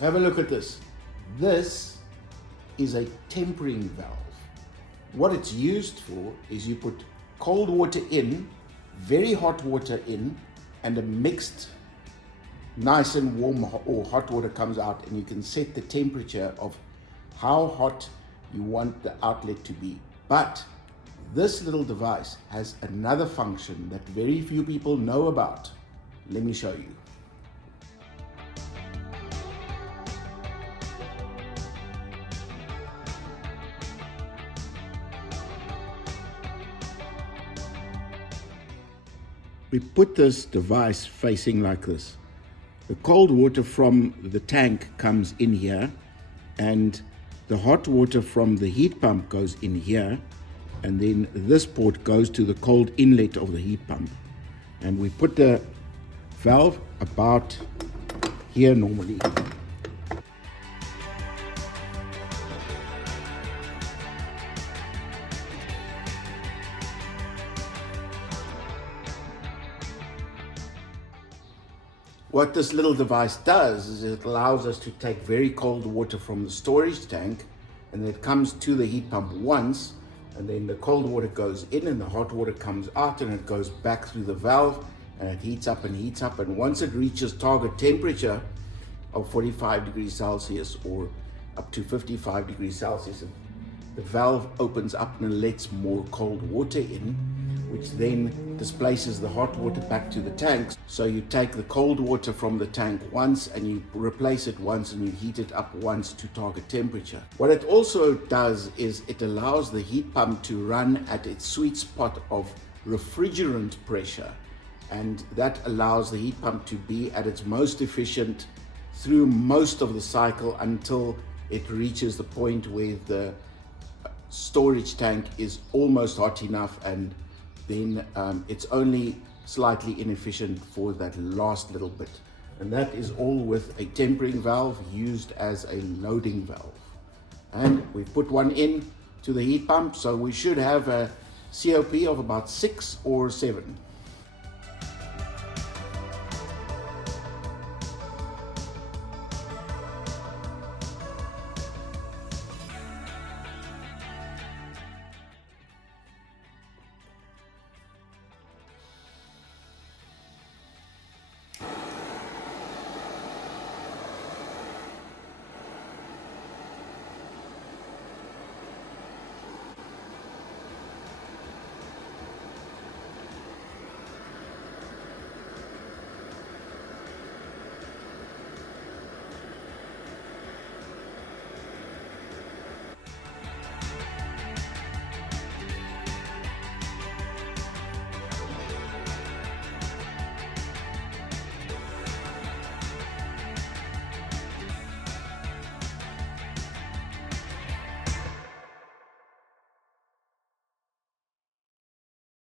Have a look at this. This is a tempering valve. What it's used for is you put cold water in, very hot water in, and a mixed nice and warm or hot water comes out, and you can set the temperature of how hot you want the outlet to be. But this little device has another function that very few people know about. Let me show you. We put this device facing like this. The cold water from the tank comes in here, and the hot water from the heat pump goes in here, and then this port goes to the cold inlet of the heat pump. And we put the valve about here normally. What this little device does is it allows us to take very cold water from the storage tank, and it comes to the heat pump once, and then the cold water goes in and the hot water comes out, and it goes back through the valve, and it heats up, and once it reaches target temperature of 45 degrees Celsius or up to 55 degrees Celsius, the valve opens up and lets more cold water in, which then displaces the hot water back to the tanks. So you take the cold water from the tank once and you replace it once and you heat it up once to target temperature. What it also does is it allows the heat pump to run at its sweet spot of refrigerant pressure, and that allows the heat pump to be at its most efficient through most of the cycle until it reaches the point where the storage tank is almost hot enough, and then it's only slightly inefficient for that last little bit. And that is all with a tempering valve used as a loading valve. And we put one in to the heat pump, so we should have a COP of about 6 or 7.